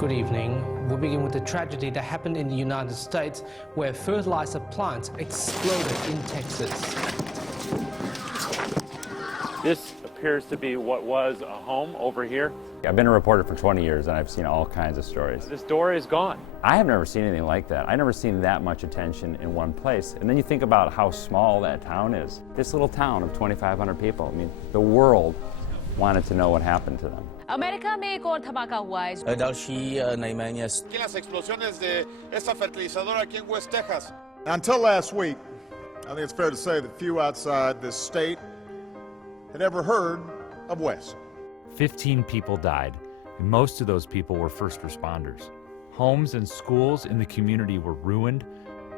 Good evening. We'll begin with the tragedy that happened in the United States where fertilizer plants exploded in Texas. This appears to be what was a home over here. I've been a reporter for 20 years and I've seen all kinds of stories. This door is gone. I have never seen anything like that. I've never seen that much attention in one place. And then you think about how small that town is. This little town of 2,500 people, I mean, the world wanted to know what happened to them. America में एक और धमाका हुआ है। Las explosiones de esta fertilizadora aquí en West Texas. Until last week, I think it's fair to say that few outside this state had ever heard of West. 15 people died, and most of those people were first responders. Homes and schools in the community were ruined,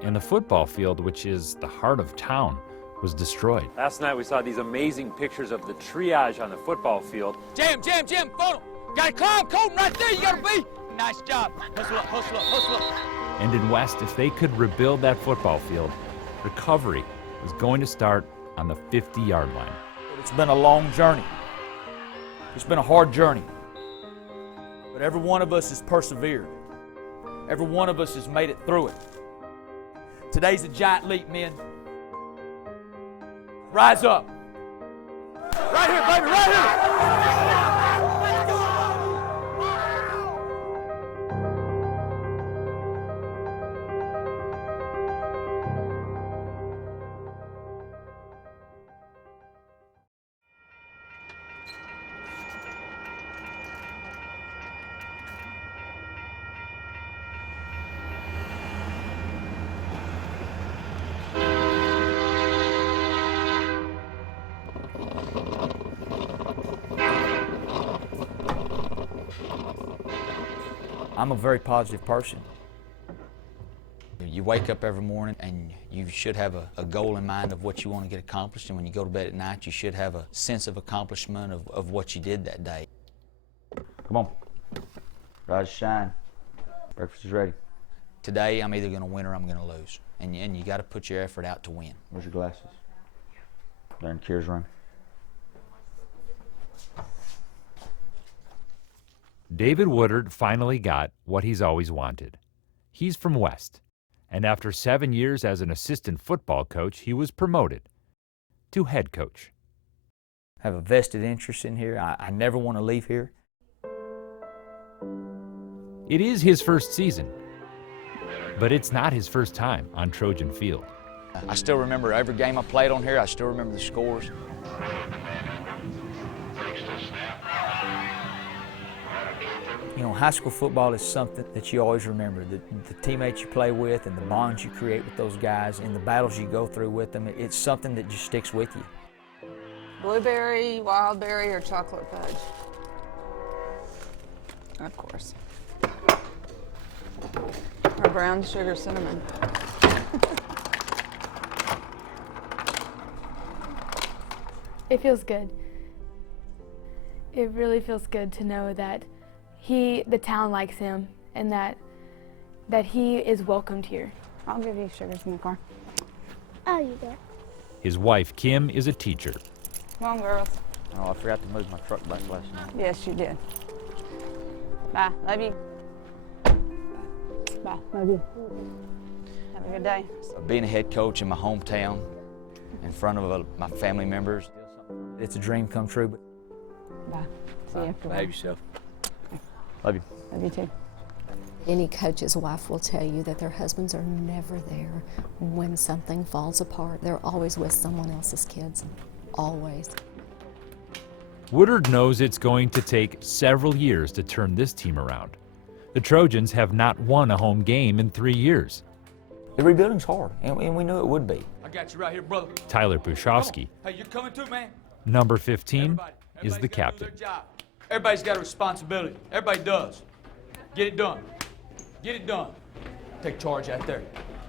and the football field, which is the heart of town, was destroyed. Last night we saw these amazing pictures of the triage on the football field. Jam, photo. Got a climb, Colton, right there, you gotta be. Nice job. Hustle up. And in West, if they could rebuild that football field, recovery was going to start on the 50-yard line. It's been a long journey. It's been a hard journey. But every one of us has persevered. Every one of us has made it through it. Today's a giant leap, men. Rise up. Right here, baby, right here. I'm a very positive person. You wake up every morning and you should have a goal in mind of what you want to get accomplished, and when you go to bed at night you should have a sense of accomplishment of what you did that day. Come on. Rise, shine. Breakfast is ready. Today I'm either going to win or I'm going to lose, and you got to put your effort out to win. Where's your glasses? They're in Kier's room. David Woodard finally got what he's always wanted. He's from West, and after 7 years as an assistant football coach, he was promoted to head coach. I have a vested interest in here. I never want to leave here. It is his first season, but it's not his first time on Trojan Field. I still remember every game I played on here. I still remember the scores. You know, high school football is something that you always remember. The teammates you play with and the bonds you create with those guys and the battles you go through with them, it's something that just sticks with you. Blueberry, wild berry, or chocolate fudge? Of course. Or brown sugar cinnamon. It feels good. It really feels good to know that the town likes him, and that he is welcomed here. I'll give you sugars in the car. Oh, you do. His wife, Kim, is a teacher. Come on, girls. Oh, I forgot to move my truck back last night. Yes, you did. Bye. Love you. Bye. Love you. Have a good day. Being a head coach in my hometown, in front of my family members, it's a dream come true. Bye. See you after a while. Behave yourself. Love you. Love you too. Any coach's wife will tell you that their husbands are never there when something falls apart. They're always with someone else's kids, always. Woodard knows it's going to take several years to turn this team around. The Trojans have not won a home game in 3 years. The rebuilding's hard, and we knew it would be. I got you right here, brother. Tyler Bushofsky, Hey, you coming too, man? number 15, is the Everybody's gotta do captain. their job. Everybody's got a responsibility. Everybody does. Get it done. Get it done. Take charge out there.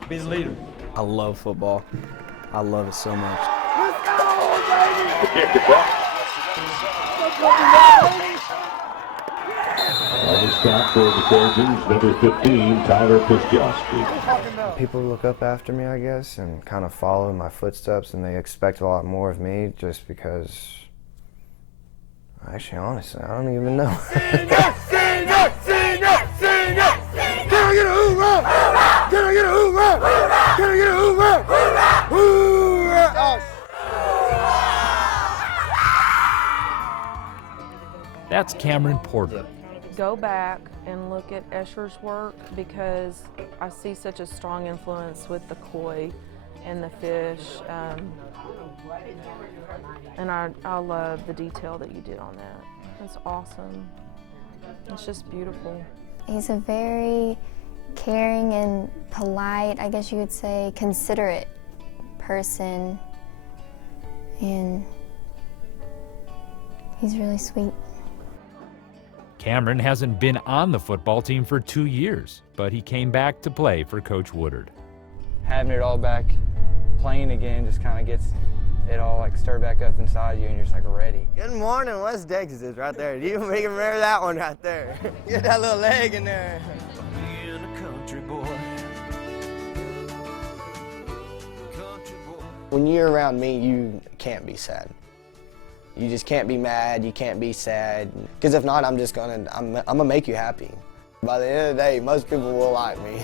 Be the leader. I love football. I love it so much. On the stop for the Trojans, number 15, Tyler Bushofsky. People look up after me, I guess, and kind of follow in my footsteps, and they expect a lot more of me just because, actually, honestly, I don't even know. That's Cameron Porter. Go back and look at Escher's work because I see such a strong influence with the koi and the fish. And I love the detail that you did on that. That's awesome. It's just beautiful. He's a very caring and polite, I guess you would say, considerate person. And he's really sweet. Cameron hasn't been on the football team for 2 years, but he came back to play for Coach Woodard. Having it all back, playing again, just kind of gets it all like stirred back up inside you and you're just like ready. Good morning, West Texas is right there. You can remember that one right there. Get that little leg in there. Being a country boy. When you're around me, you can't be sad. You just can't be mad, you can't be sad. Because if not, I'm gonna make you happy. By the end of the day, most people will like me.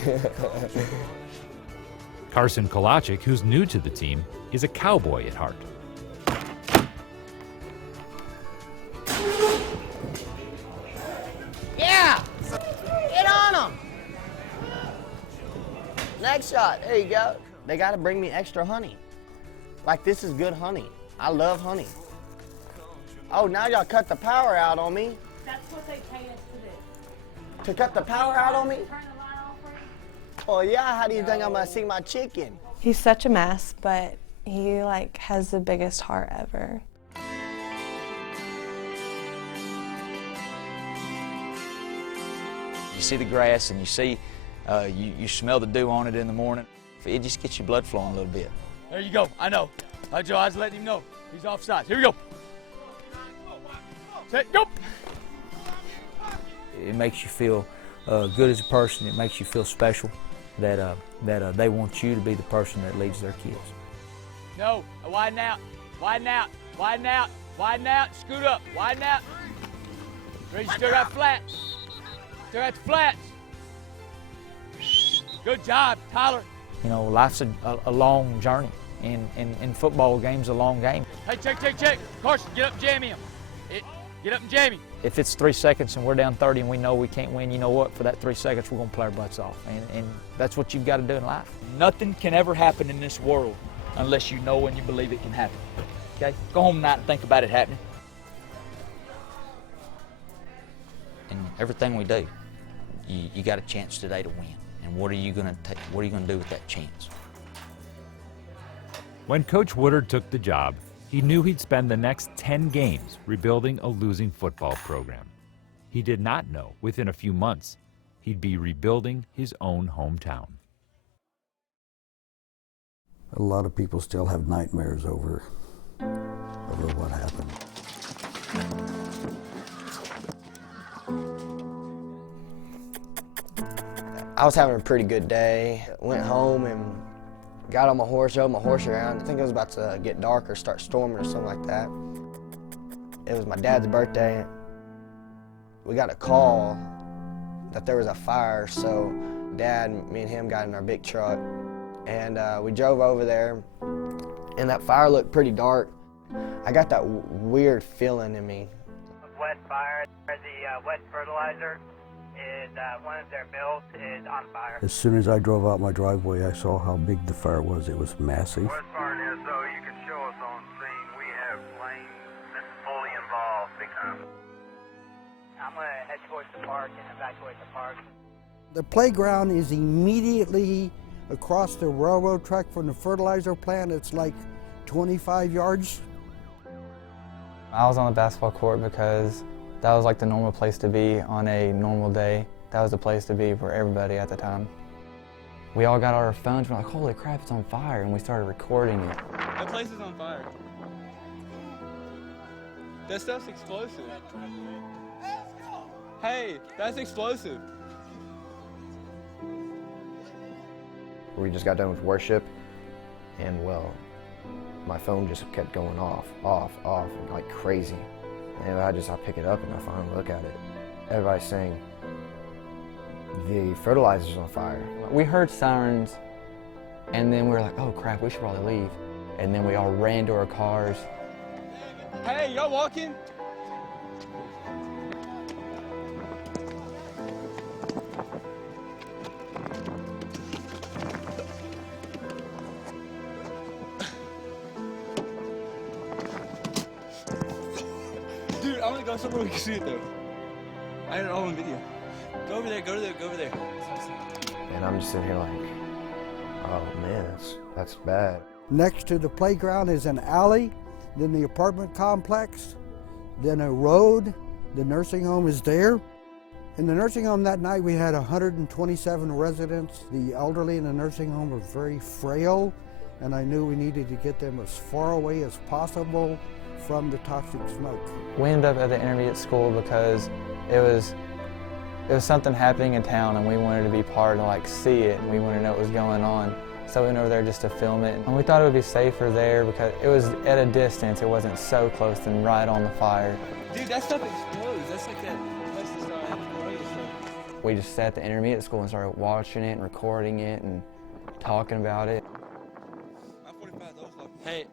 Carson Kolachik, who's new to the team, is a cowboy at heart. Yeah! Get on them! Next shot, there you go. They gotta bring me extra honey. Like, this is good honey. I love honey. Oh, now y'all cut the power out on me. That's what they paid us to do. To cut the power out on me? Oh yeah, how do you think I'm gonna see my chicken? He's such a mess, but he has the biggest heart ever. You see the grass and you see, you smell the dew on it in the morning. It just gets your blood flowing a little bit. There you go, I know. Joe, I was letting him know. He's offside. Here we go. Set, go. It makes you feel good as a person. It makes you feel special that they want you to be the person that leads their kids. No, widen out, widen out, widen out, widen out, scoot up, widen out. Ready to stir out flats. Stir out the flats. Good job, Tyler. You know, life's a long journey, and football game's a long game. Hey, check. Carson, get up and jam him. Get up and jam him. If it's 3 seconds and we're down 30 and we know we can't win, you know what? For that 3 seconds, we're going to play our butts off. And that's what you've got to do in life. Nothing can ever happen in this world unless you know and you believe it can happen. Okay? Go home tonight and think about it happening. And everything we do, you got a chance today to win. And what are you going to do with that chance? When Coach Woodard took the job, he knew he'd spend the next 10 games rebuilding a losing football program. He did not know within a few months he'd be rebuilding his own hometown. A lot of people still have nightmares over what happened. I was having a pretty good day. Went home and got on my horse, rode my horse around. I think it was about to get dark or start storming or something like that. It was my dad's birthday. We got a call that there was a fire, so Dad, me and him got in our big truck, and we drove over there, and that fire looked pretty dark. I got that weird feeling in me. West fire, the West fertilizer is one of their mills is on fire. As soon as I drove out my driveway, I saw how big the fire was. It was massive. West fire is, so you can show us on scene. We have lanes that's fully involved big time. I'm going to head towards the park and evacuate the park. The playground is immediately across the railroad track from the fertilizer plant. It's like 25 yards. I was on the basketball court because that was like the normal place to be on a normal day. That was the place to be for everybody at the time. We all got our phones, we're like, holy crap, it's on fire, and we started recording it. That place is on fire. That stuff's explosive. Hey, that's explosive. We just got done with worship, and well, my phone just kept going off, like crazy. And I pick it up and I finally look at it. Everybody's saying, the fertilizer's on fire. We heard sirens, and then we were like, oh crap, we should probably leave. And then we all ran to our cars. Hey, y'all walking? go somewhere we can see it though. I had it all on video. Go over there, go over there. And I'm just sitting here like, oh man, that's bad. Next to the playground is an alley, then the apartment complex, then a road. The nursing home is there. In the nursing home that night, we had 127 residents. The elderly in the nursing home were very frail, and I knew we needed to get them as far away as possible from the toxic smoke. We ended up at the intermediate school because it was something happening in town, and we wanted to be part of, like, see it, and we wanted to know what was going on. So we went over there just to film it. And we thought it would be safer there because it was at a distance. It wasn't so close and right on the fire. Dude, that stuff explodes. That's like that stuff. We just sat at the intermediate school and started watching it and recording it and talking about it. Hey,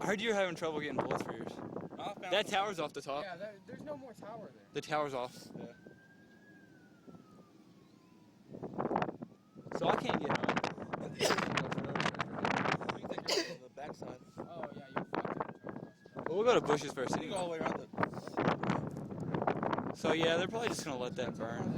I heard you were having trouble getting bullets for yours. That tower's off the top. Yeah, there's no more tower there. The tower's off. Yeah. So I can't get mine. The backside. Oh yeah, you fucked. Well, we'll go to bushes first. You go all the way around So yeah, they're probably just gonna let that burn.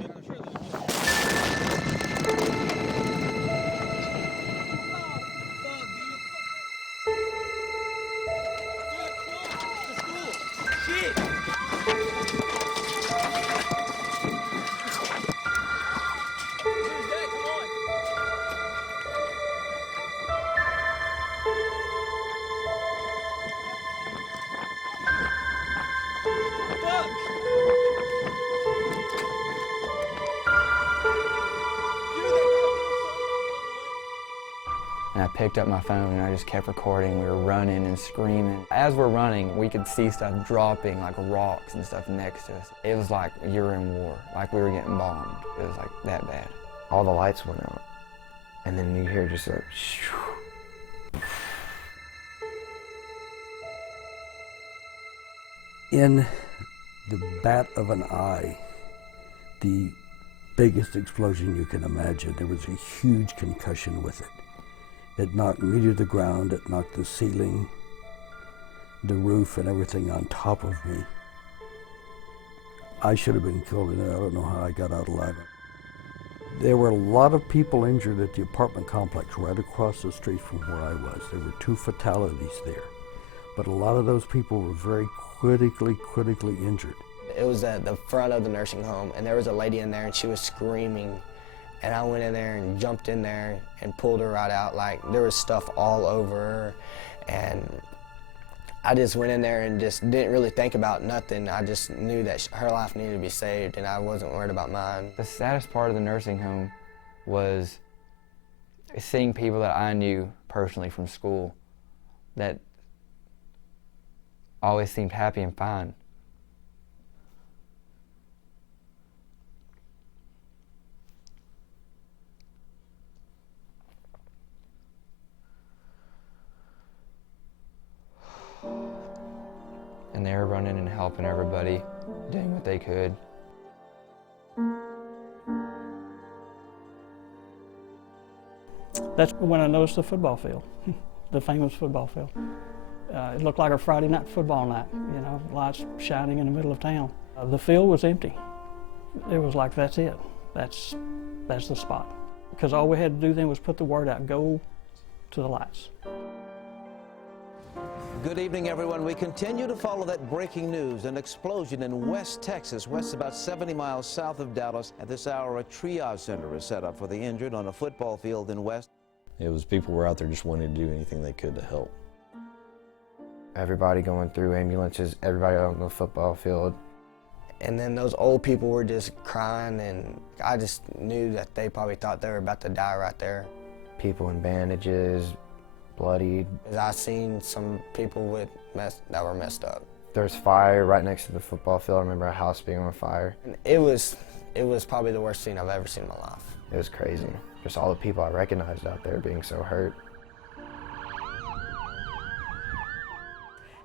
And I picked up my phone and I just kept recording. We were running and screaming. As we're running, we could see stuff dropping, like rocks and stuff next to us. It was like you were in war, like we were getting bombed. It was like that bad. All the lights went out. And then you hear just a shoo. In the bat of an eye, the biggest explosion you can imagine. There was a huge concussion with it. It knocked me to the ground, it knocked the ceiling, the roof, and everything on top of me. I should have been killed in it. I don't know how I got out alive. There were a lot of people injured at the apartment complex right across the street from where I was. There were 2 fatalities there. But a lot of those people were very critically injured. It was at the front of the nursing home, and there was a lady in there, and she was screaming. And I went in there and jumped in there and pulled her right out. Like, there was stuff all over her. And I just went in there and just didn't really think about nothing. I just knew that her life needed to be saved, and I wasn't worried about mine. The saddest part of the nursing home was seeing people that I knew personally from school that always seemed happy and fine. And they were running and helping everybody, doing what they could. That's when I noticed the football field, the famous football field. It looked like a Friday night football night, you know, lights shining in the middle of town. The field was empty. It was like, that's it. That's the spot. Because all we had to do then was put the word out, go to the lights. Good evening, everyone. We continue to follow that breaking news, an explosion in West Texas. West about 70 miles south of Dallas. At this hour, a triage center is set up for the injured on a football field in West. It was people were out there just wanting to do anything they could to help. Everybody going through, ambulances, everybody on the football field. And then those old people were just crying, and I just knew that they probably thought they were about to die right there. People in bandages, bloodied. I seen some people that were messed up. There's fire right next to the football field. I remember a house being on fire. And it was probably the worst scene I've ever seen in my life. It was crazy. Just all the people I recognized out there being so hurt.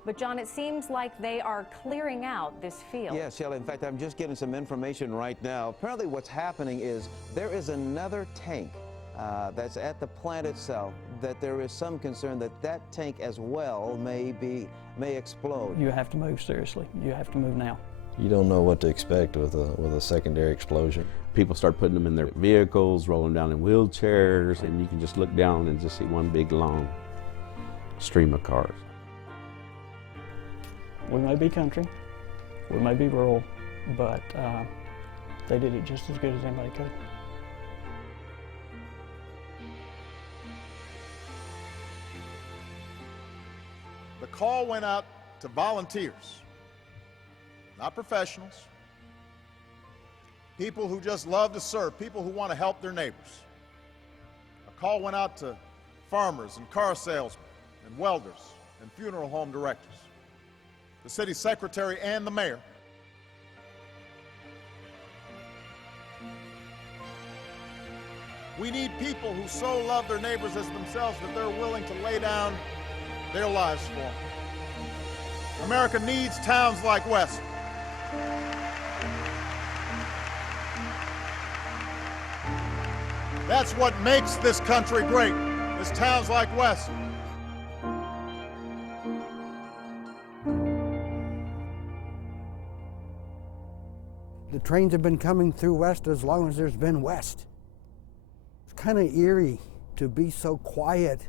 But John, it seems like they are clearing out this field. Yes, Shelley, in fact, I'm just getting some information right now. Apparently what's happening is there is another tank that's at the plant itself, that there is some concern that that tank as well may explode. You have to move seriously. You have to move now. You don't know what to expect with a secondary explosion. People start putting them in their vehicles, rolling down in wheelchairs, and you can just look down and just see one big long stream of cars. We may be country, we may be rural, but they did it just as good as anybody could. The call went out to volunteers, not professionals, people who just love to serve, people who want to help their neighbors. A call went out to farmers and car salesmen and welders and funeral home directors, the city secretary and the mayor. We need people who so love their neighbors as themselves that they're willing to lay down their lives for them. America needs towns like West. That's what makes this country great, is towns like West. The trains have been coming through West as long as there's been West. It's kind of eerie to be so quiet.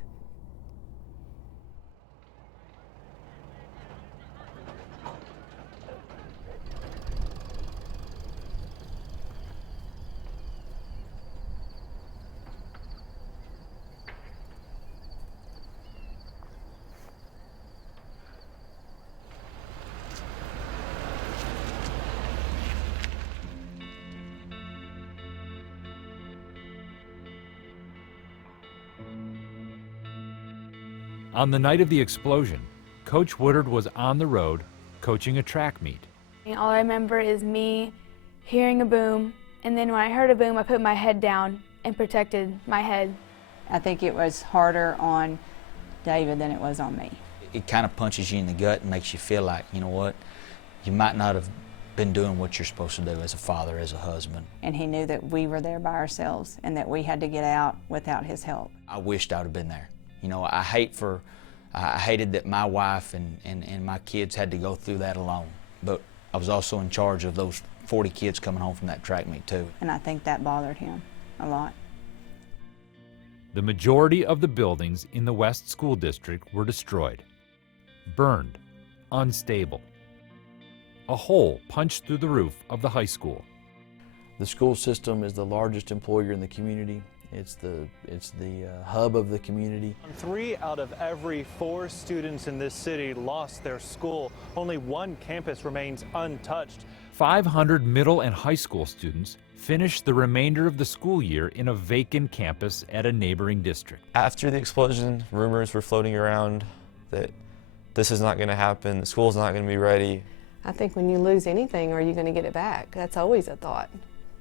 On the night of the explosion, Coach Woodard was on the road coaching a track meet. All I remember is me hearing a boom, and then when I heard a boom, I put my head down and protected my head. I think it was harder on David than it was on me. It kind of punches you in the gut and makes you feel like, you know what, you might not have been doing what you're supposed to do as a father, as a husband. And he knew that we were there by ourselves and that we had to get out without his help. I wished I would have been there. You know, I hated that my wife and my kids had to go through that alone. But I was also in charge of those 40 kids coming home from that track meet too. And I think that bothered him a lot. The majority of the buildings in the West School District were destroyed, burned, unstable. A hole punched through the roof of the high school. The school system is the largest employer in the community. It's the hub of the community. 3 out of every 4 students in this city lost their school. Only 1 campus remains untouched. 500 middle and high school students finished the remainder of the school year in a vacant campus at a neighboring district. After the explosion, rumors were floating around that this is not going to happen, the school's not going to be ready. I think when you lose anything, are you going to get it back? That's always a thought.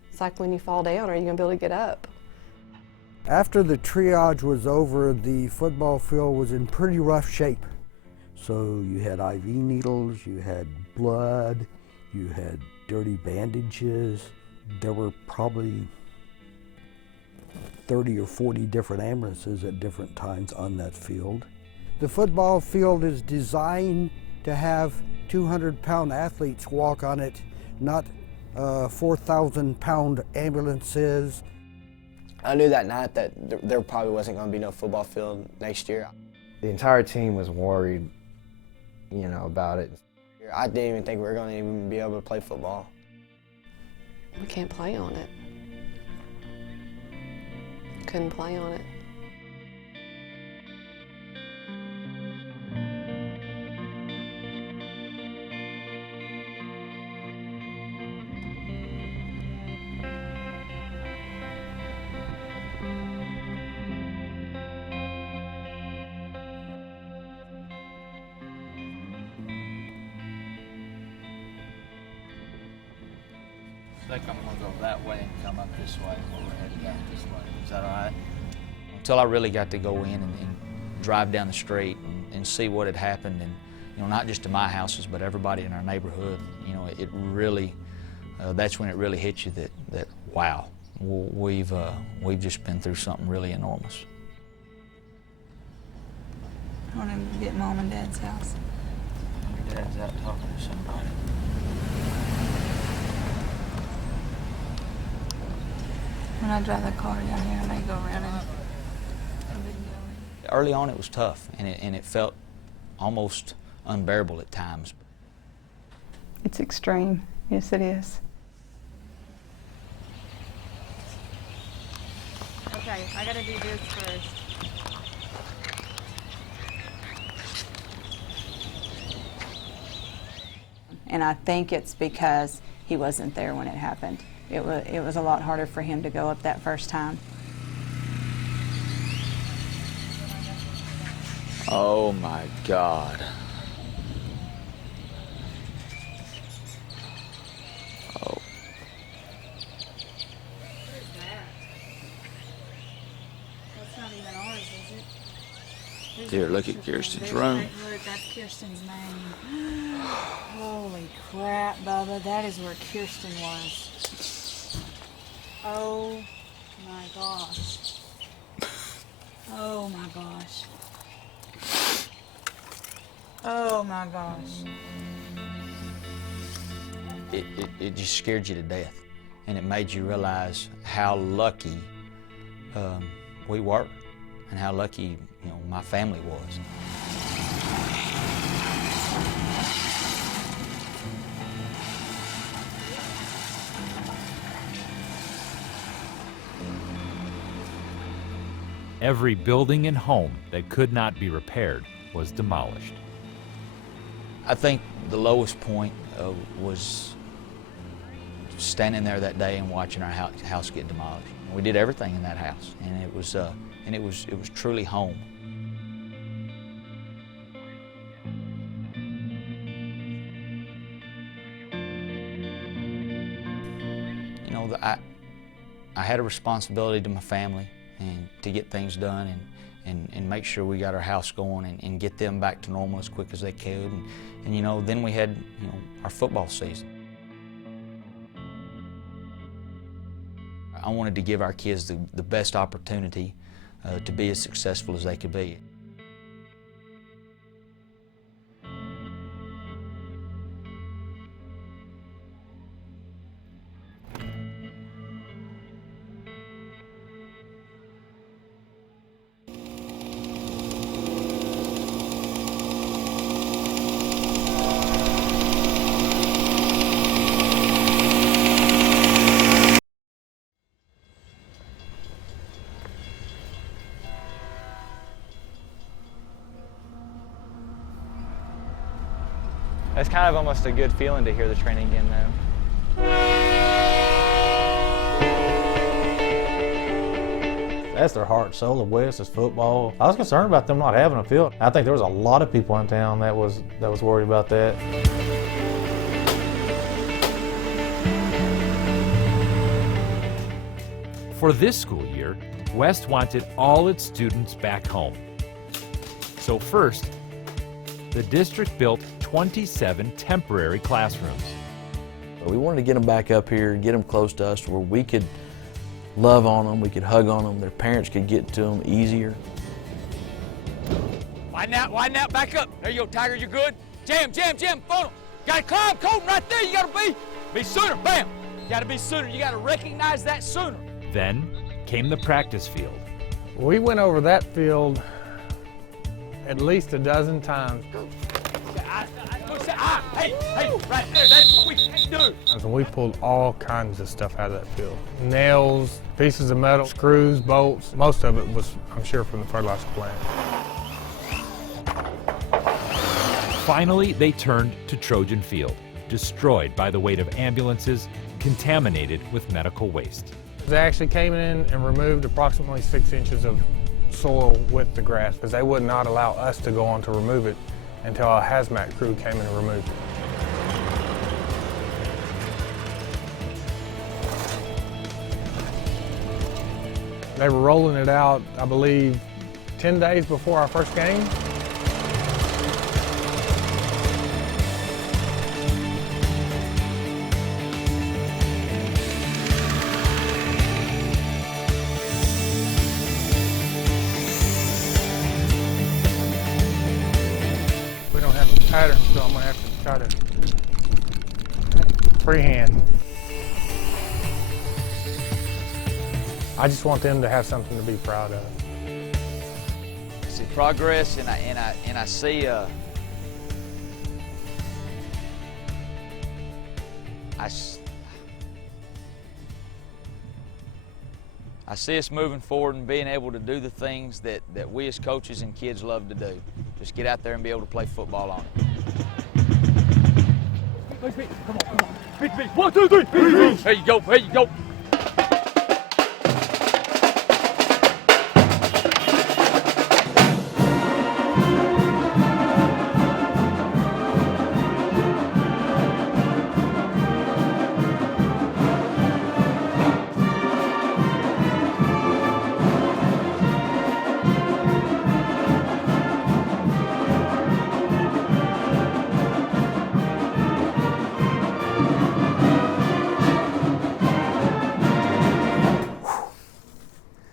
It's like when you fall down, are you going to be able to get up? After the triage was over, the football field was in pretty rough shape. So you had IV needles, you had blood, you had dirty bandages. There were probably 30 or 40 different ambulances at different times on that field. The football field is designed to have 200-pound athletes walk on it, not 4,000-pound ambulances. I knew that night that there probably wasn't going to be no football field next year. The entire team was worried, about it. I didn't even think we were going to even be able to play football. We can't play on it. Couldn't play on it. I think I'm going to go that way and come up this way while we're headed out this way. Is that all right? Until I really got to go in and drive down the street and see what had happened, and not just to my houses, but everybody in our neighborhood. It really, that's when it really hit you that wow, we've just been through something really enormous. I want to get Mom and Dad's house. Your dad's out talking to somebody. When I drive the car down here and they go around and Early on, it was tough, and it felt almost unbearable at times. It's extreme. Yes, it is. Okay, I gotta do this first. And I think it's because he wasn't there when it happened. It was a lot harder for him to go up that first time. Oh my God. Oh. That's not even ours, is it? Here, look at Kirsten's room. Look, that's Kirsten's name. Holy crap, Bubba, that is where Kirsten was. Oh my gosh. Oh my gosh. Oh my gosh. It just scared you to death, and it made you realize how lucky we were, and how lucky my family was. Every building and home that could not be repaired was demolished. I think the lowest point was standing there that day and watching our house get demolished. We did everything in that house, and it was truly home. I had a responsibility to my family and to get things done and make sure we got our house going and get them back to normal as quick as they could. And then we had our football season. I wanted to give our kids the best opportunity to be as successful as they could be. It's kind of almost a good feeling to hear the training again though. That's their heart and soul of West is football. I was concerned about them not having a field. I think there was a lot of people in town that was worried about that. For this school year, West wanted all its students back home. So first, the district built 27 temporary classrooms. We wanted to get them back up here, get them close to us where we could love on them, we could hug on them, their parents could get to them easier. Widen out, back up. There you go, Tiger, you're good. Jam, funnel. Gotta climb, Colton, right there. You gotta be sooner, bam. You gotta be sooner, you gotta recognize that sooner. Then came the practice field. We went over that field at least a dozen times. Hey, right there, that's what we can do. And we pulled all kinds of stuff out of that field. Nails, pieces of metal, screws, bolts. Most of it was, I'm sure, from the fertilizer plant. Finally, they turned to Trojan Field, destroyed by the weight of ambulances, contaminated with medical waste. They actually came in and removed approximately 6 inches of soil with the grass because they would not allow us to go on to remove it until a hazmat crew came in and removed it. They were rolling it out, I believe, 10 days before our first game. freehand. I just want them to have something to be proud of. I see progress, and I see I see us moving forward and being able to do the things that we as coaches and kids love to do. Just get out there and be able to play football on it. Come on. Beat. 1, 2, 3. Beat. There you go.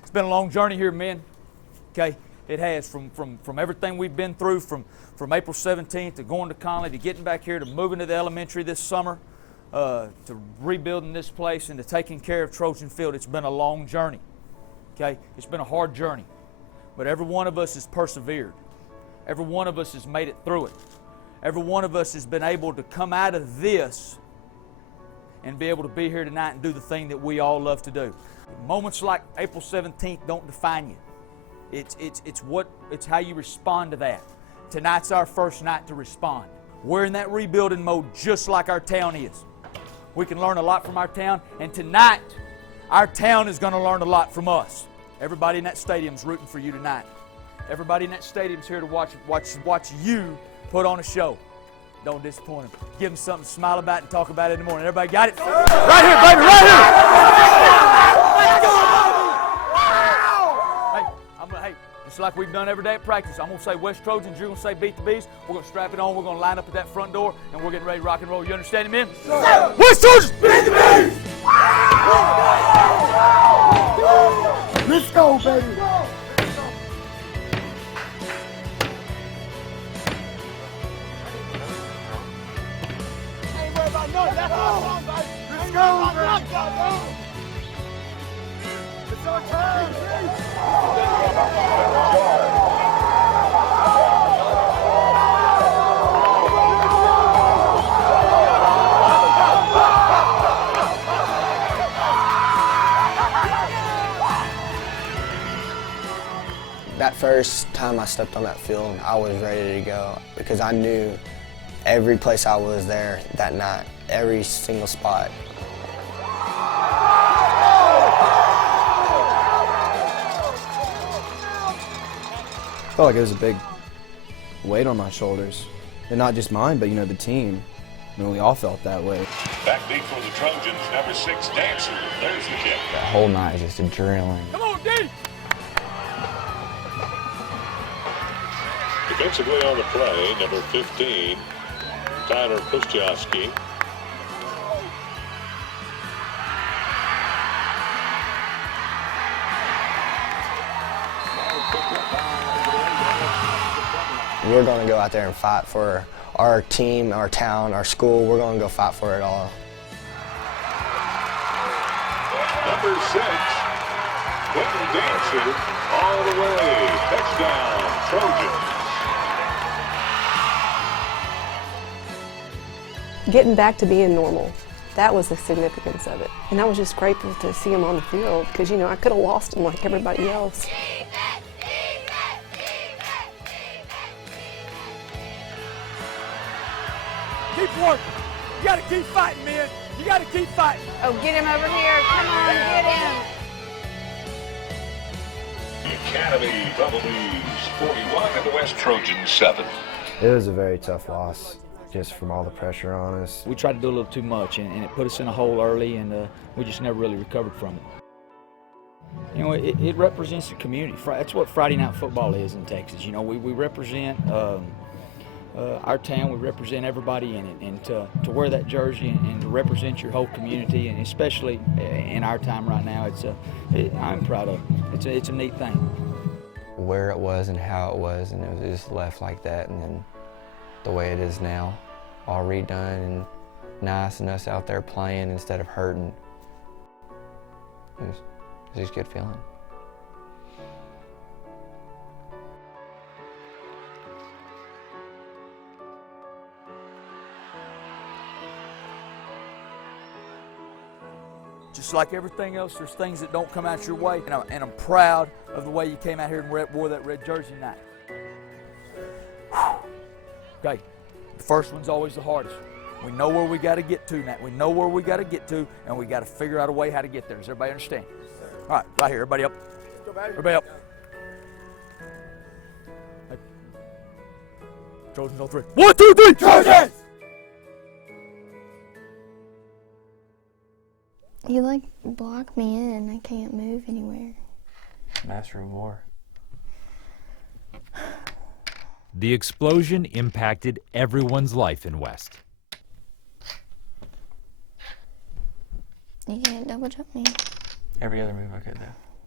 It's been a long journey here, men. Okay, it has, from everything we've been through, from April 17th to going to Conley to getting back here to moving to the elementary this summer, to rebuilding this place and to taking care of Trojan Field. It's been a long journey. Okay, it's been a hard journey, but every one of us has persevered. Every one of us has made it through it. Every one of us has been able to come out of this and be able to be here tonight and do the thing that we all love to do. Moments like April 17th don't define you. It's how you respond to that. Tonight's our first night to respond. We're in that rebuilding mode just like our town is. We can learn a lot from our town, and tonight our town is going to learn a lot from us. Everybody in that stadium's rooting for you tonight. Everybody in that stadium's here to watch you put on a show. Don't disappoint them. Give them something to smile about and talk about it in the morning. Everybody got it? Right here, baby, right here! Hey, just like we've done every day at practice, I'm going to say West Trojans, you're going to say Beat the Bees. We're going to strap it on, we're going to line up at that front door, and we're getting ready to rock and roll. You understand it, men? West Trojans, Beat the Bees! Let's go, baby! Let's go, baby! It's our turn! That first time I stepped on that field, I was ready to go because I knew every place I was there that night, every single spot. I felt like it was a big weight on my shoulders, and not just mine, but the team. We all felt that way. Backbeat for the Trojans, number 6 Dancer. There's the kick. The whole night is just adrenaline. Come on, D! Defensively on the play, number 15, Tyler Pustiowski. We're going to go out there and fight for our team, our town, our school. We're going to go fight for it all. Number 6, Quentin Dancer, all the way. Touchdown, Trojans. Getting back to being normal, that was the significance of it. And I was just grateful to see him on the field because, I could have lost him like everybody else. Keep working. You got to keep fighting, man. You got to keep fighting. Oh, get him over here. Come on, get him. Academy Double B's 41 and the West Trojans 7. It was a very tough loss, just from all the pressure on us. We tried to do a little too much, and it put us in a hole early, and we just never really recovered from it. It represents the community. That's what Friday night football is in Texas. We represent our town, we represent everybody in it, and to wear that jersey and to represent your whole community, and especially in our time right now, I'm proud of it. It's a neat thing. Where it was and how it was, and it was just left like that, and then the way it is now, all redone, and nice and us out there playing instead of hurting. It was just a good feeling. Just like everything else, there's things that don't come out your way, and I'm proud of the way you came out here and wore that red jersey tonight. Okay, the first one's always the hardest. We know where we got to get to, Nat. We know where we got to get to, and we got to figure out a way how to get there. Does everybody understand? All right, right here, everybody up. Everybody up. Hey. Trojans on 3. 1, 2, 3, Trojans! You like block me in. I can't move anywhere. Master of War. The explosion impacted everyone's life in West. You can't double jump me. Every other move I could do.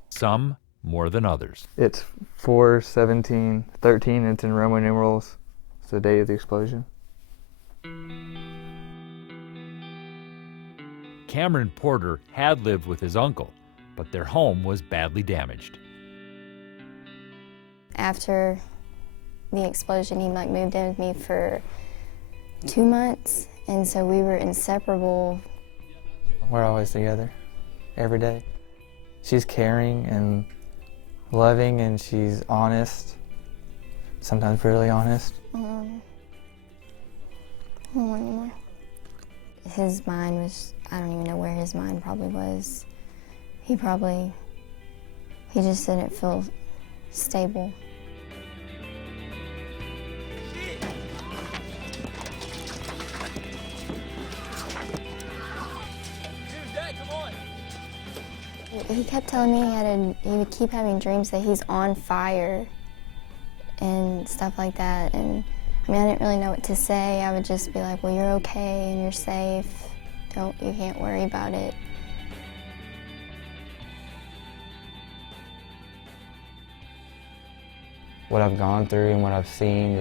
Some more than others. It's 4/17/13. It's in Roman numerals. It's the day of the explosion. Cameron Porter had lived with his uncle, but their home was badly damaged. After the explosion, he moved in with me for 2 months, and so we were inseparable. We're always together, every day. She's caring and loving, and she's honest, sometimes brutally honest. I don't want anymore. His mind was, I don't even know where his mind probably was. He just didn't feel stable. He kept telling me he would keep having dreams that he's on fire and stuff like that. And I mean, I didn't really know what to say. I would just be like, well, you're okay and you're safe. You can't worry about it. What I've gone through and what I've seen,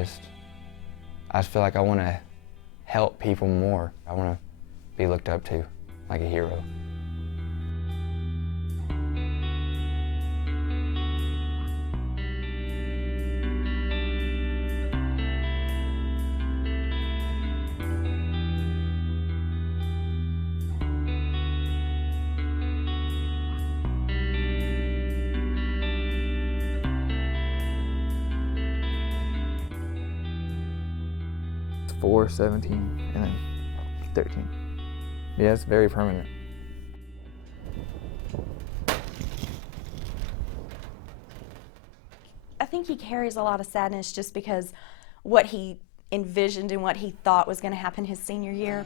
I just feel like I want to help people more. I want to be looked up to like a hero. It's 4/17 and then 13. Yeah, it's very permanent. I think he carries a lot of sadness just because what he envisioned and what he thought was going to happen his senior year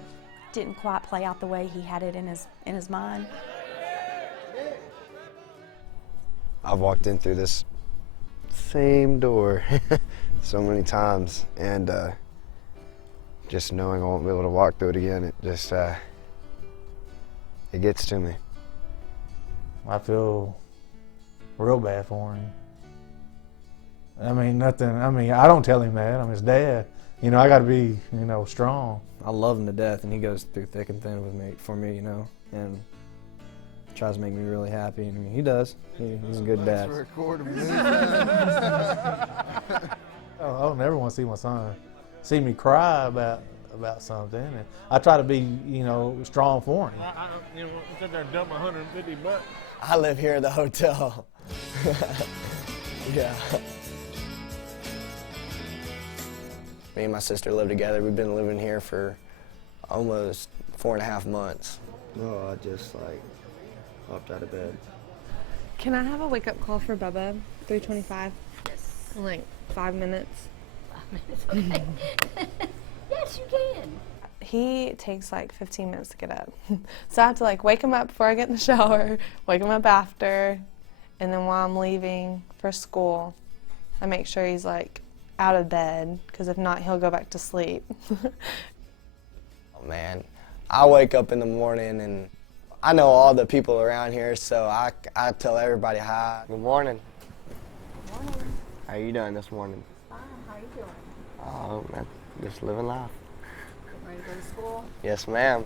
didn't quite play out the way he had it in his mind. I've walked in through this same door so many times, and just knowing I won't be able to walk through it again, it just it gets to me. I feel real bad for him. I mean, I don't tell him that. I'm his dad. You know, I got to be, strong. I love him to death, and he goes through thick and thin for me, and tries to make me really happy. I mean, he does. He's a good dad. I'll never want to see my son see me cry about something, and I try to be, strong for him. I sit there and dump $150. I live here at the hotel. Yeah. Me and my sister live together. We've been living here for almost 4.5 months. No, I just hopped out of bed. Can I have a wake-up call for Bubba? 3:25. Yes. In like 5 minutes. 5 minutes, okay. Yes, you can. He takes like 15 minutes to get up. So I have to wake him up before I get in the shower, wake him up after, and then while I'm leaving for school, I make sure he's out of bed, because if not, he'll go back to sleep. Oh man, I wake up in the morning and I know all the people around here, so I tell everybody hi. Good morning. Good morning. How are you doing this morning? Fine. How are you doing? Oh man, just living life. Ready to go to school? Yes, ma'am.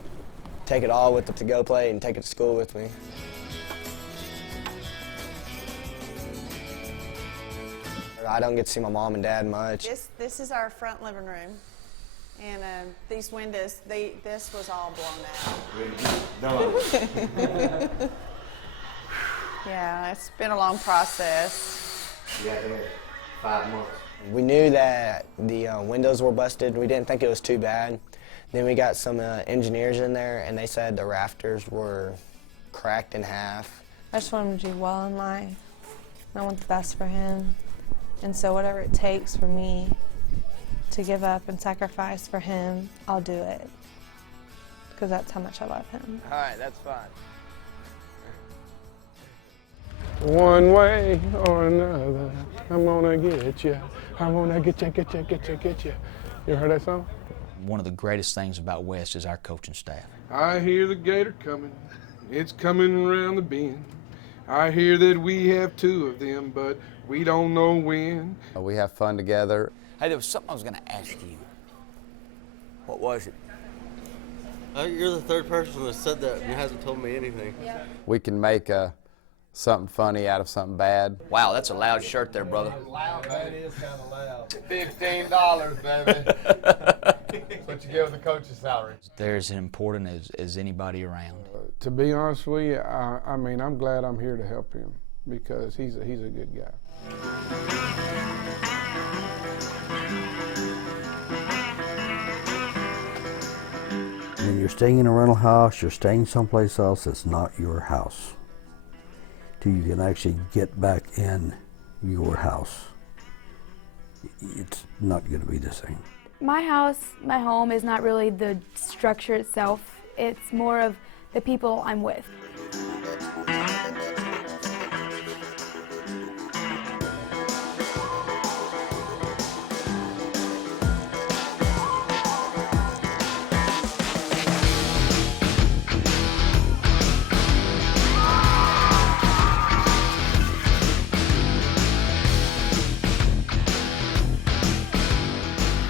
Take it all with the to-go plate and take it to school with me. I don't get to see my mom and dad much. This is our front living room, and these windows, this was all blown out. Yeah, it's been a long process. Yeah, 5 months. We knew that the windows were busted. We didn't think it was too bad. Then we got some engineers in there, and they said the rafters were cracked in half. I just want him to do well in life. I want the best for him. And so whatever it takes for me to give up and sacrifice for him, I'll do it. Because that's how much I love him. All right, that's fine. One way or another, I'm gonna get you. I'm gonna get you, get you, get you, get you. You heard that song? One of the greatest things about West is our coaching staff. I hear the gator coming. It's coming around the bend. I hear that we have 2 of them, but we don't know when. We have fun together. Hey, there was something I was going to ask you. What was it? You're the third person that said that and hasn't told me anything. We can make something funny out of something bad. Wow, that's a loud shirt there, brother. Loud, that is kind of loud. $15, baby. That's what you get with the coach's salary. They're as important as anybody around. To be honest with you, I mean, I'm glad I'm here to help him because he's a good guy. When you're staying in a rental house, you're staying someplace else that's not your house. Till you can actually get back in your house, it's not going to be the same. My house, my home, is not really the structure itself. It's more of the people I'm with.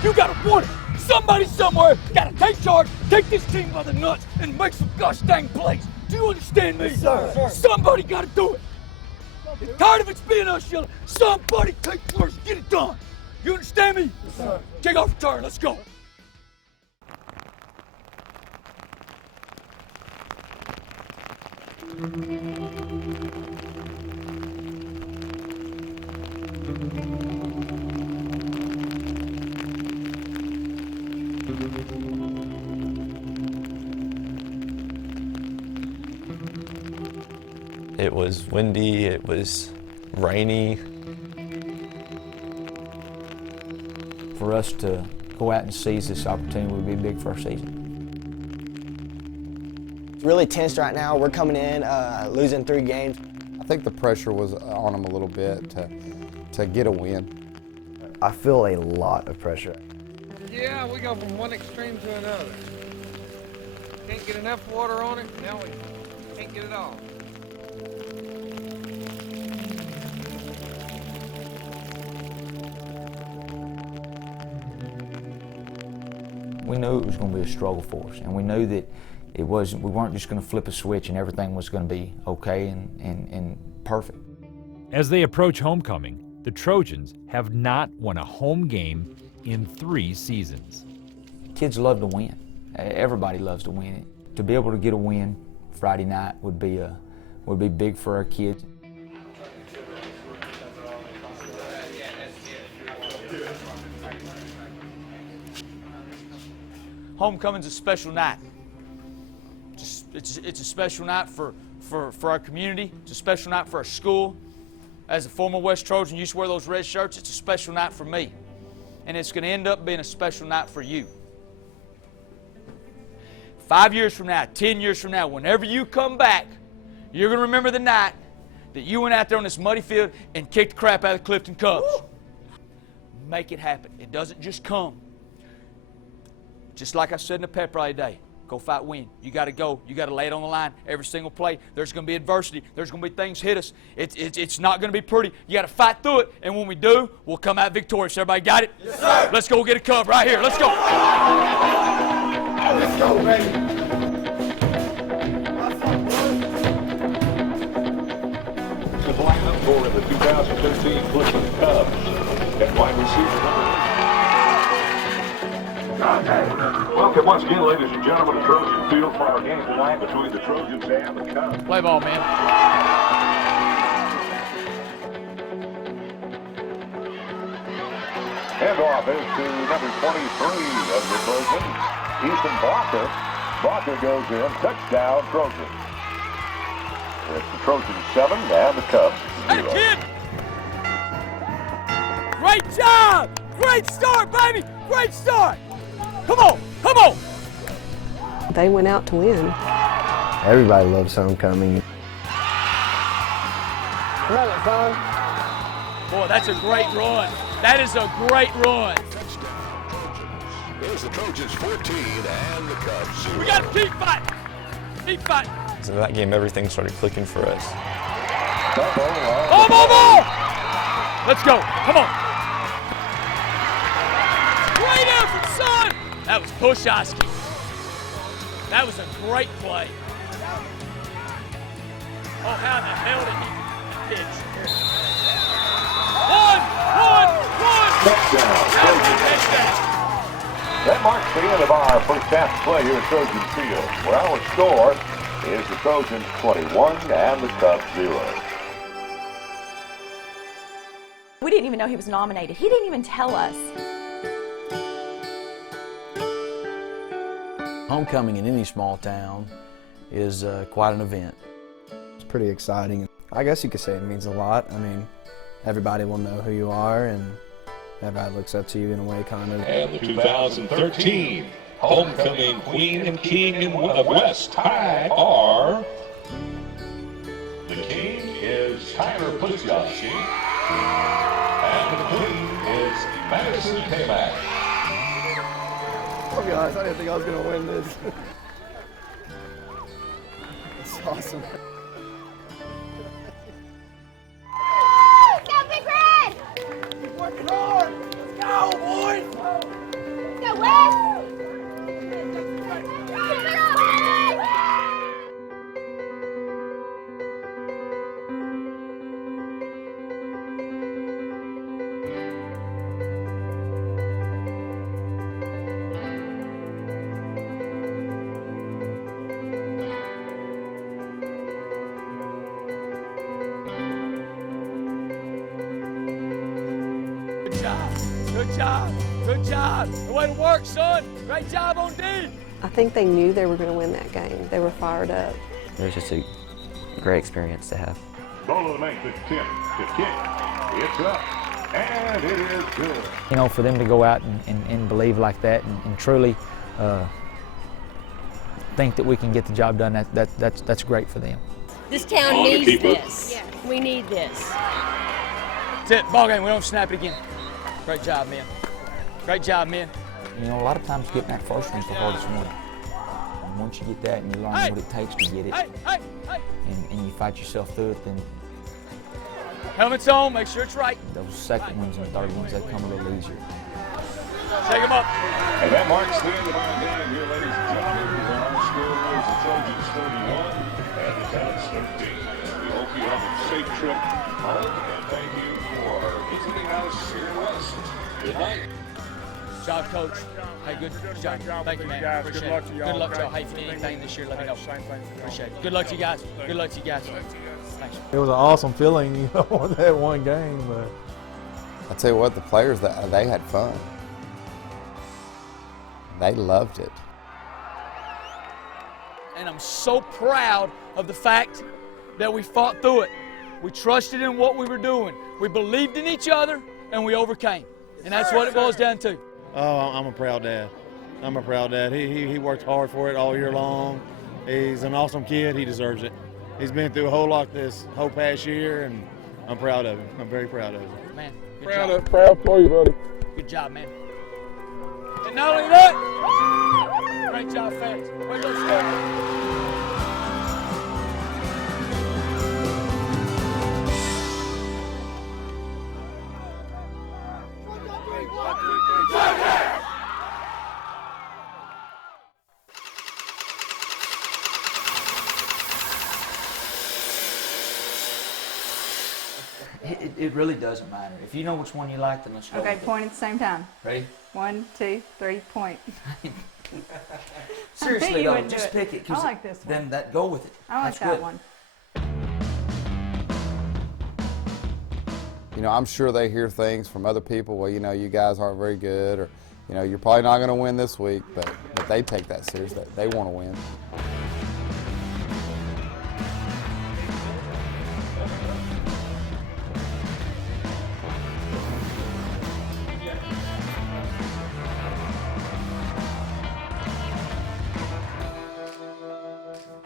You gotta want it. Somebody somewhere gotta take charge, take this team by the nuts, and make some gosh dang plays. Do you understand me? Yes, sir. Somebody gotta do it. I'm tired of it being us yelling. Somebody take first, get it done. You understand me? Yes, sir. Take off your turn, let's go. It was windy, it was rainy. For us to go out and seize this opportunity would be big for our season. It's really tense right now. We're coming in, losing 3 games. I think the pressure was on them a little bit to get a win. I feel a lot of pressure. Yeah, we go from one extreme to another. Can't get enough water on it, now we can't get it all. We knew it was going to be a struggle for us, and we knew that we weren't just going to flip a switch and everything was going to be okay and perfect. As they approach homecoming, the Trojans have not won a home game in 3 seasons. Kids love to win. Everybody loves to win. To be able to get a win Friday night would be big for our kids. Homecoming's a special night. It's a special night for our community. It's a special night for our school. As a former West Trojan, used to wear those red shirts. It's a special night for me. And it's going to end up being a special night for you. 5 years from now, 10 years from now, whenever you come back, you're going to remember the night that you went out there on this muddy field and kicked the crap out of the Clifton Cubs. Woo! Make it happen. It doesn't just come. Just like I said in the pep rally today, go fight, win. You got to go. You got to lay it on the line every single play. There's going to be adversity. There's going to be things hit us. It's not going to be pretty. You got to fight through it, and when we do, we'll come out victorious. Everybody got it? Yes, sir. Let's go get a Cub right here. Let's go. Let's go, baby. The lineup for the 2013 Clifton Cubs. At wide receiver. Welcome once again, ladies and gentlemen, to Trojan Field for our game tonight between the Trojans and the Cubs. Play ball, man. Handoff is to number 23 of the Trojans, Easton Blocker. Blocker goes in, touchdown Trojans. It's the Trojans 7 and the Cubs 0. Kid! Great job! Great start, baby! Great start! Come on! Come on! They went out to win. Everybody loves homecoming. Run it, son. Boy, that's a great run. That is a great run. There's the Trojans 14 and the Cubs 0. We got to keep fighting. Keep fighting. So in that game, everything started clicking for us. Ball! Let's go. Come on. Great effort, son. That was Pushowski. That was a great play. Oh, how in the hell did he pitch? One. Touchdown. That marks the end of our first half play here at Trojan Field, where our score is the Trojans 21 and the Cubs 0. We didn't even know he was nominated. He didn't even tell us. Homecoming in any small town is quite an event. It's pretty exciting. I guess you could say it means a lot. I mean, everybody will know who you are, and everybody looks up to you in a way, kind of. And the 2013 Homecoming Queen and King of West High are... The King is Tyler Pushowski, and the Queen is Madison K-Mac. I'll be honest, I didn't think I was going to win this. That's awesome. Let's go, Big Red! Keep working hard. Let's go, boys. Let's go, West! Keep it up, West! Good job. The way to work, son. Great job on D. I think they knew they were going to win that game. They were fired up. It was just a great experience to have. Ball to the make, the tip, the kick. It's up, and it is good. You know, for them to go out and believe like that and truly think that we can get the job done, that's great for them. This town needs this. Yeah. We need this. That's it. Ball game. We don't snap it again. Great job, man. Great job, man. You know, a lot of times getting that first one's the hardest one. And once you get that and you learn what it takes to get it, and you fight yourself through it, then helmet's on, make sure it's right. Those second ones and third ones, they come a little easier. Shake them up. And that marks the end of our game here, ladies and gentlemen. Our score is the Trojans 31 and the Cubs 13. We hope you have a safe trip home, and thank you for visiting us here in West. Good night. Good job, Coach. Hey, good job. Thank you, man. Appreciate it. Good luck to y'all. Hey, if you need anything this year, let me know. Appreciate it. Good luck to you guys. Good luck to you guys. Thanks. It was an awesome feeling, you know, that one game. But I tell you what, the players, they had fun. They loved it. And I'm so proud of the fact that we fought through it. We trusted in what we were doing. We believed in each other, and we overcame. And that's what it boils down to. oh, I'm a proud dad. I'm a proud dad. He worked hard for it all year long. He's an awesome kid. He deserves it. He's been through a whole lot this whole past year, and I'm proud of him. I'm very proud of him. Man, good Proud job. proud for you, buddy. Good job, man. And not only that, great job, fans. Way to go, Scott. It really doesn't matter. If you know which one you like, then let's go. Okay, with point at the same time. Ready? 1, 2, 3, point. Seriously, you though, would do just it. pick it. 'Cause I like this one. Then go with it. I like That's that good. one. You know, I'm sure they hear things from other people. Well, you know, you guys aren't very good, or you know, you're probably not going to win this week. But they take that serious. They want to win.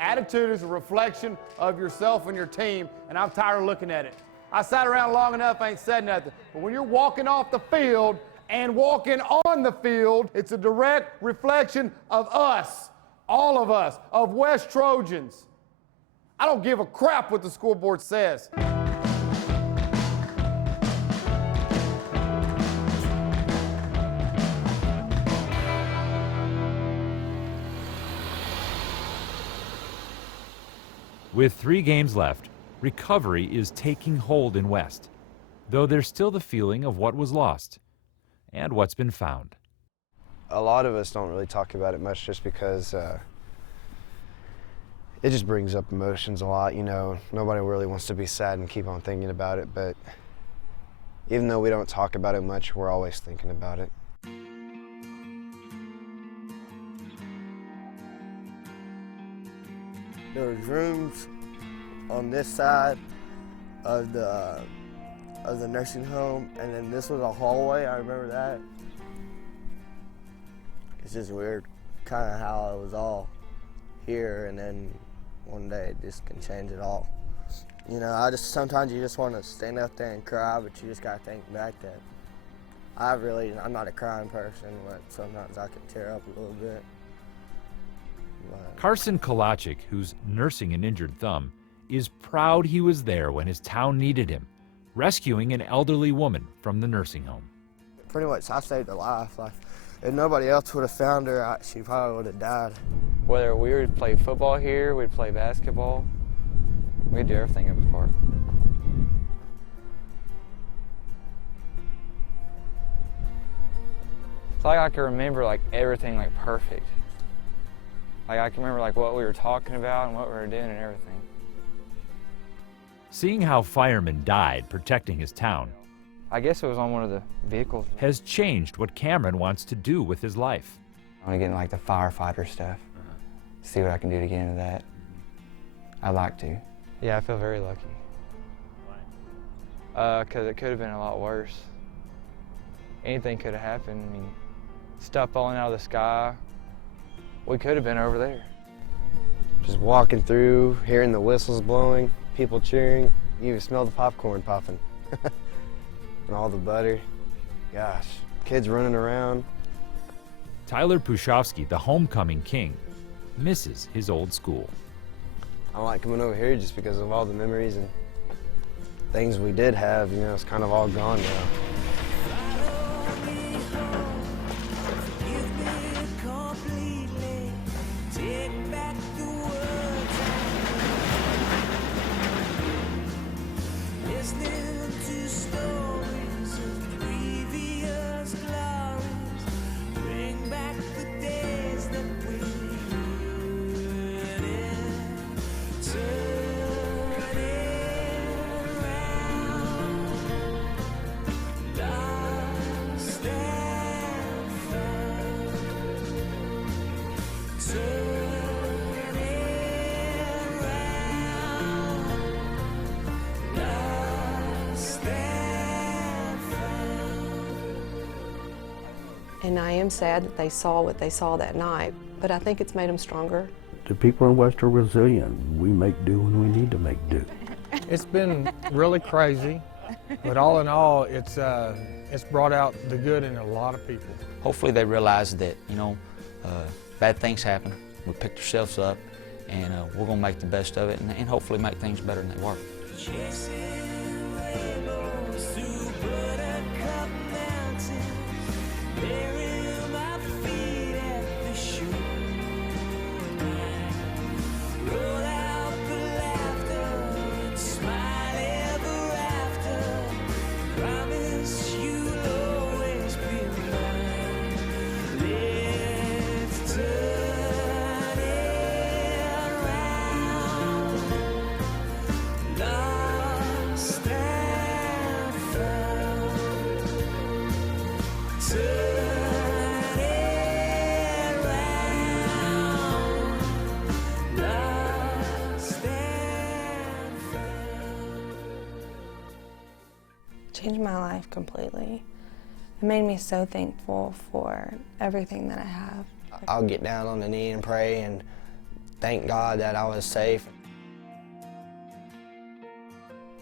Attitude is a reflection of yourself and your team, and I'm tired of looking at it. I sat around long enough, I ain't said nothing. But when you're walking off the field and walking on the field, it's a direct reflection of us, all of us, of West Trojans. I don't give a crap what the scoreboard says. With 3 games left, recovery is taking hold in West, though there's still the feeling of what was lost and what's been found. A lot of us don't really talk about it much just because it just brings up emotions a lot. You know, nobody really wants to be sad and keep on thinking about it, but even though we don't talk about it much, we're always thinking about it. There was rooms on this side of the nursing home, and then this was a hallway. I remember that. It's just weird, kind of how it was all here, and then one day it just can change it all. You know, sometimes you just want to stand up there and cry, but you just gotta think back that I'm not a crying person, but sometimes I can tear up a little bit. Carson Kolachik, who's nursing an injured thumb, is proud he was there when his town needed him, rescuing an elderly woman from the nursing home. Pretty much, I saved her life. Like, if nobody else would have found her, she probably would have died. Whether we would play football here, we'd play basketball, we'd do everything up at the park. It's like I can remember like everything like perfect. Like I can remember like what we were talking about and what we were doing and everything. Seeing how firemen died protecting his town, I guess it was on one of the vehicles. Has changed what Cameron wants to do with his life. I want to get into like the firefighter stuff, see what I can do to get into that. I'd like to. Yeah, I feel very lucky. Why? Because it could have been a lot worse. Anything could have happened. I mean, stuff falling out of the sky. We could have been over there. Just walking through, hearing the whistles blowing, people cheering. You even smell the popcorn popping. And all the butter. Gosh, kids running around. Tyler Pushofsky, the homecoming king, misses his old school. I like coming over here just because of all the memories and things we did have. You know, it's kind of all gone now. And I am sad that they saw what they saw that night, but I think it's made them stronger. The people in West are resilient. We make do when we need to make do. It's been really crazy, but all in all, it's brought out the good in a lot of people. Hopefully they realize that, you know, bad things happen. We picked ourselves up, and we're going to make the best of it and hopefully make things better than they were. changed my life completely. It made me so thankful for everything that I have. I'll get down on the knee and pray and thank God that I was safe.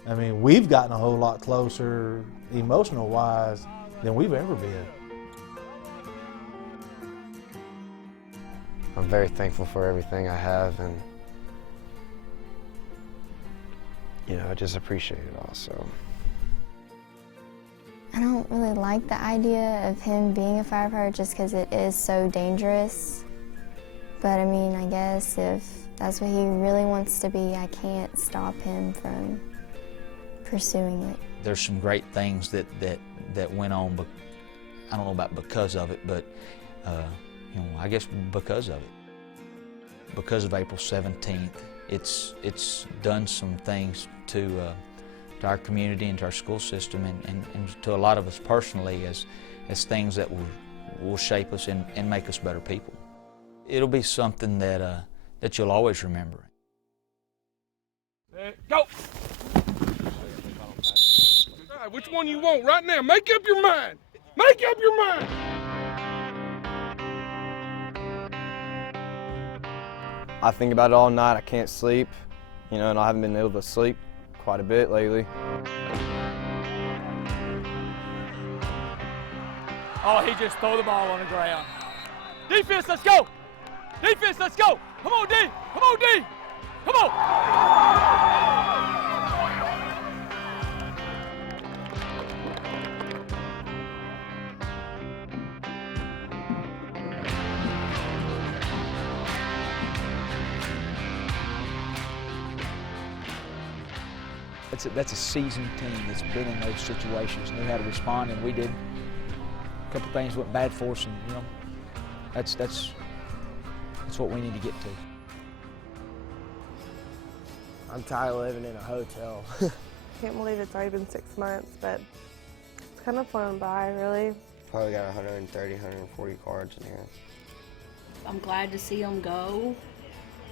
I mean, we've gotten a whole lot closer emotional-wise than we've ever been. I'm very thankful for everything I have, and I just appreciate it all. So. I don't really like the idea of him being a firefighter just because it is so dangerous. But I mean, I guess if that's what he really wants to be, I can't stop him from pursuing it. There's some great things that went on, but I don't know about because of it, but I guess because of it. Because of April 17th, it's done some things to our community and to our school system and to a lot of us personally as things that will shape us and make us better people. It'll be something that you'll always remember. Go! All right, which one you want right now? Make up your mind. Make up your mind. I think about it all night. I can't sleep, and I haven't been able to sleep quite a bit lately. Oh, he just threw the ball on the ground. Defense, let's go! Defense, let's go! Come on, D! Come on, D! Come on! That's a seasoned team that's been in those situations, knew how to respond, and we did. A couple things went bad for us, and that's what we need to get to. I'm tired of living in a hotel. Can't believe it's already been 6 months, but it's kind of flown by, really. Probably got 130, 140 cards in here. I'm glad to see them go.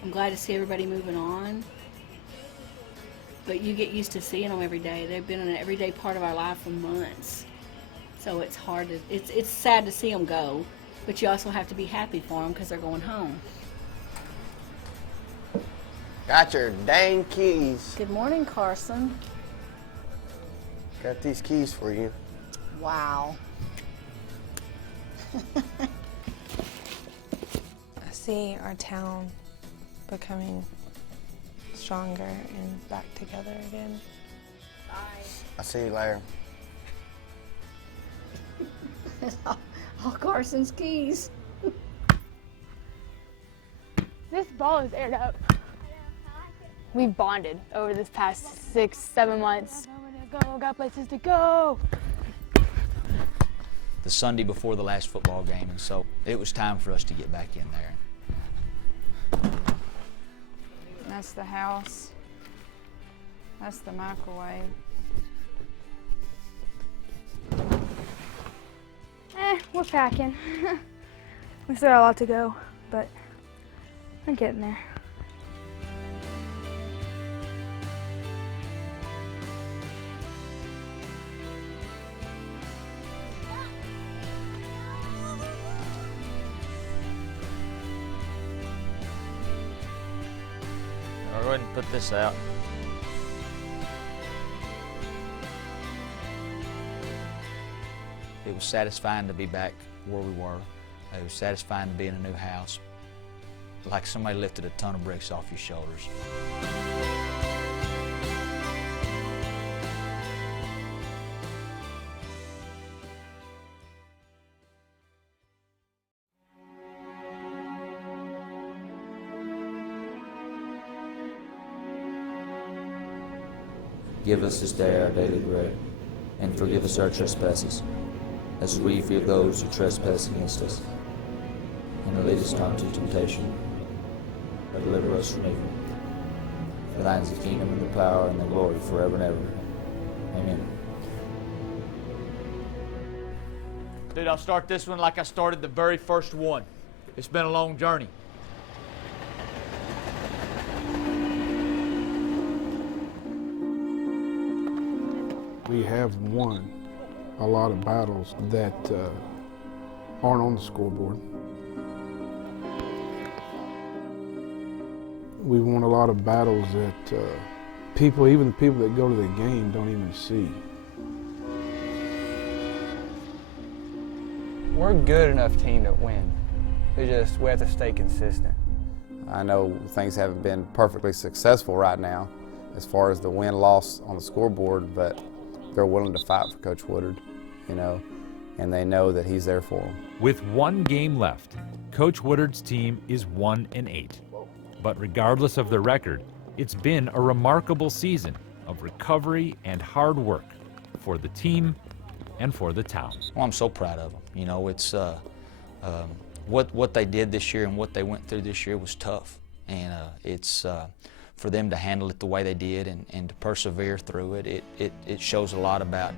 I'm glad to see everybody moving on. But you get used to seeing them every day. They've been an everyday part of our life for months. So it's hard to, it's sad to see them go, but you also have to be happy for them because they're going home. Got your dang keys. Good morning, Carson. Got these keys for you. Wow. I see our town becoming stronger and back together again. Bye. I'll see you later. All Carson's keys. This ball is aired up. We've bonded over this past 6, 7 months. Got places to go. The Sunday before the last football game, and so it was time for us to get back in there. That's the house. That's the microwave. We're packing. We still got a lot to go, but we're getting there. I'll go ahead and put this out. It was satisfying to be back where we were. It was satisfying to be in a new house. Like somebody lifted a ton of bricks off your shoulders. Give us this day our daily bread, and forgive us our trespasses, as we forgive those who trespass against us. And lead us not into temptation, but deliver us from evil. For thine is the kingdom and the power and the glory forever and ever. Amen. Dude, I'll start this one like I started the very first one. It's been a long journey. We have won a lot of battles that aren't on the scoreboard. We've won a lot of battles that people, even the people that go to the game, don't even see. We're a good enough team to win. We have to stay consistent. I know things haven't been perfectly successful right now as far as the win-loss on the scoreboard, but they're willing to fight for Coach Woodard, you know, and they know that he's there for them. With one game left, Coach Woodard's team is 1-8. But regardless of their record, it's been a remarkable season of recovery and hard work for the team and for the town. Well, I'm so proud of them. You know, it's what they did this year and what they went through this year was tough, and it's for them to handle it the way they did and to persevere through it. It shows a lot about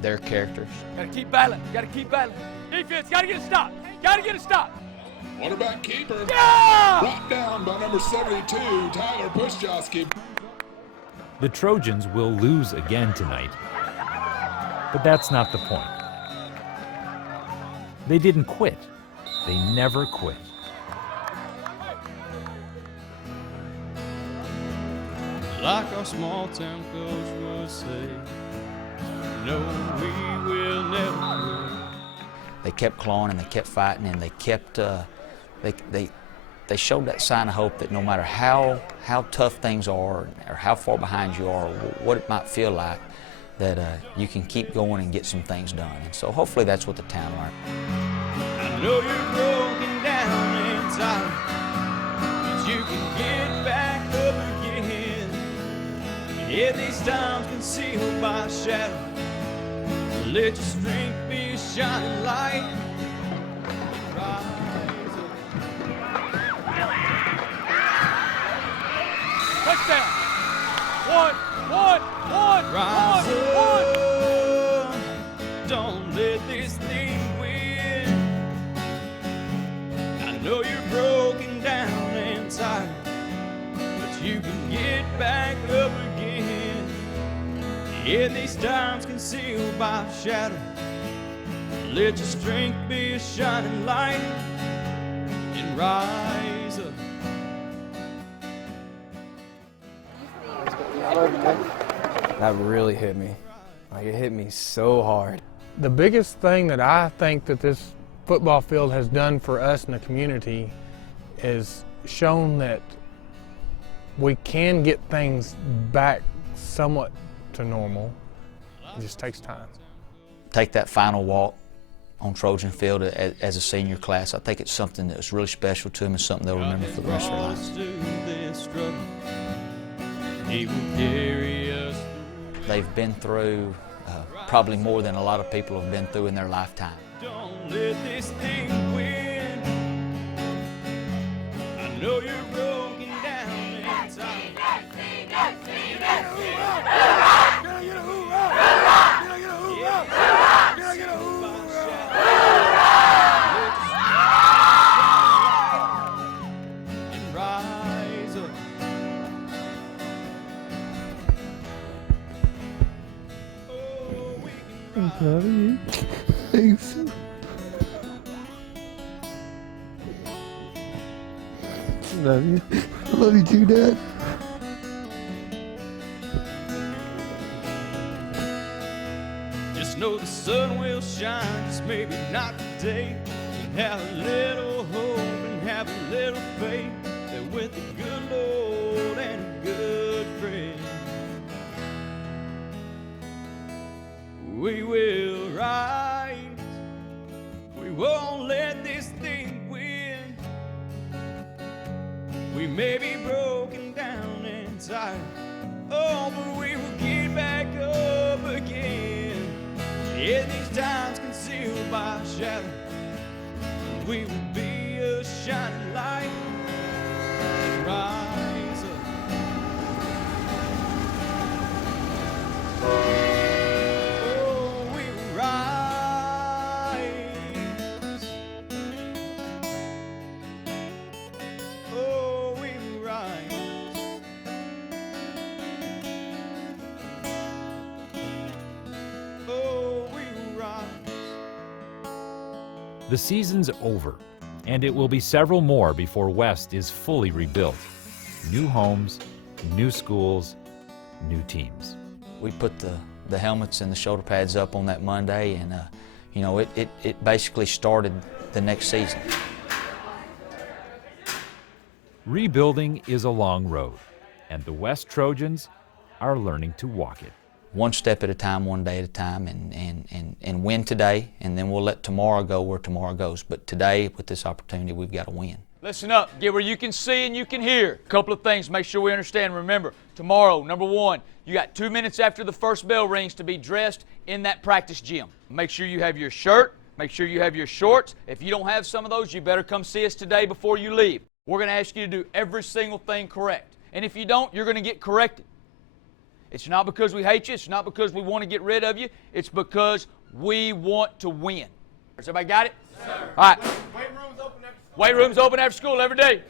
their characters. Gotta keep battling. Gotta keep battling. Defense. Gotta get a stop. Gotta get a stop. Quarterback keeper. Yeah! Brought down by number 72, Tyler Puszczowski. The Trojans will lose again tonight, but that's not the point. They didn't quit. They never quit. Like our small town coach would say, no, we will never quit. They kept clawing and they kept fighting and they kept, they showed that sign of hope that no matter how tough things are or how far behind you are, or what it might feel like, that you can keep going and get some things done. And so hopefully that's what the town learned. I know you're broken down inside, but you can get back up again. Yeah, these times concealed by shadow, let your strength be a shining light. Touchdown. One. Rise up. Don't let this thing win. I know you're broken down and tired, but you can get back up again. Yeah, these times concealed by shadow, let your strength be a shining light and rise up. That really hit me. Like, it hit me so hard. The biggest thing that I think that this football field has done for us in the community is shown that we can get things back somewhat to normal. It just takes time. Take that final walk on Trojan Field as a senior class. I think it's something that's really special to them and something they'll remember for the rest of their lives. He will carry us. They've been through probably more than a lot of people have been through in their lifetime. Don't let this thing win. I know you're broken down inside. And rise up. I'm proud of you. Thanks. Love you. I love you too, Dad. Just know the sun will shine, just maybe not today. And have a little hope and have a little faith that with a good Lord and a good friend, we will rise. We won't let this thing win. We may be broken down and tired, oh, but we will get back up again. In these times concealed by shadow, we will be a shining light and rise up. Oh, we will rise. Oh, we will rise. The season's over, and it will be several more before West is fully rebuilt. New homes, new schools, new teams. We put the helmets and the shoulder pads up on that Monday, and you know, it basically started the next season. Rebuilding is a long road, and the West Trojans are learning to walk it. One step at a time, one day at a time, and win today, and then we'll let tomorrow go where tomorrow goes. But today, with this opportunity, we've got to win. Listen up, get where you can see and you can hear. A couple of things, make sure we understand. Remember, tomorrow, number one, you got 2 minutes after the first bell rings to be dressed in that practice gym. Make sure you have your shirt, make sure you have your shorts. If you don't have some of those, you better come see us today before you leave. We're going to ask you to do every single thing correct. And if you don't, you're going to get corrected. It's not because we hate you, it's not because we want to get rid of you, it's because we want to win. Has everybody got it? Yes, sir. All right. Weight room's open after school every day.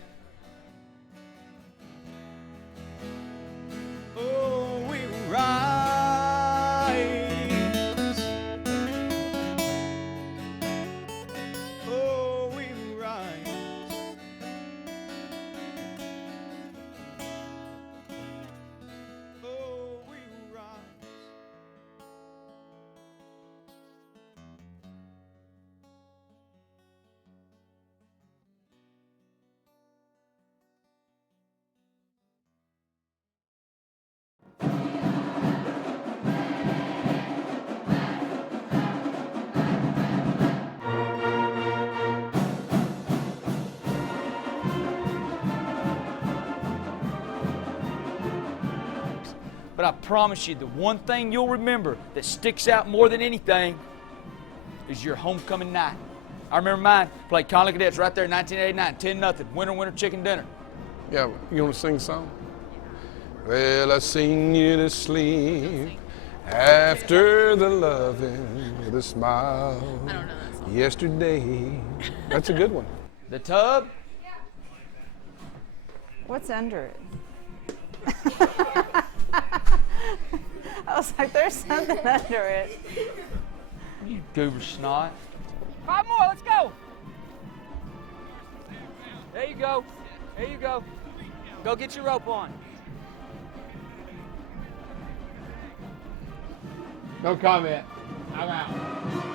Oh, we rise. Oh, we rise. Oh, we rise. But I promise you, the one thing you'll remember that sticks out more than anything is your homecoming night. I remember mine, played Conley Cadets right there in 1989, 10-0, winner, chicken dinner. Yeah, you want to sing a song? Well, I sing you to sleep after the loving with a smile. I don't know that song. Yesterday. That's a good one. The tub. What's under it? I was like, there's something under it. You goober snot. 5 more, let's go. There you go. There you go. Go get your rope on. No comment. I'm out.